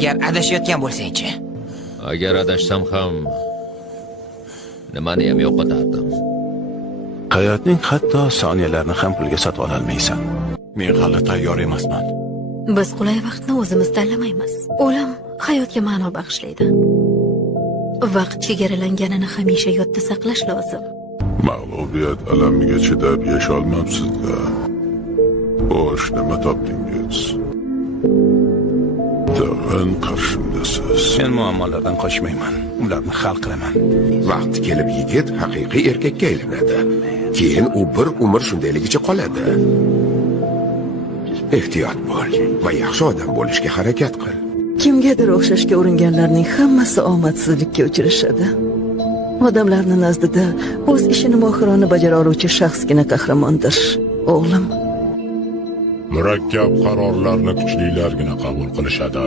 Agar adashayotgan bo'lsang-chi? Agar adashsam ham nimani ham yo'qotardim. Hayotning hatto soniyalarini ham pulga sotib ololmaysan. Men hali tayyor emasman. Biz qulay vaqtni o'zimiz tanlamaymiz. O'lim hayotga ma'no bag'ishlaydi. Vaqt chegaralanganini hamisha yodda saqlash lozim. Mag'lubiyat alamiga chidab yasholmabsiz-da. Xo'sh, nima topdingiz? Tag'in qarshimdasiz. Men muammolardan qochmayman. Ularni hal qilaman. Vaqti kelib yigit haqiqiy erkakka aylanadi. Keyin u bir umr shundayligicha qoladi. Ehtiyot bo'l va yaxshi odam bo'lishga harakat qil. Kimgadir o'xshashga uringanlarning hammasi omadsizlikka uchrashadi. Odamlarning nazdida o'z ishini mohirona bajara oluvchi shaxsgina qahramondir. O'g'lim. Murakkab qarorlarni kuchlilargina qabul qilishadi.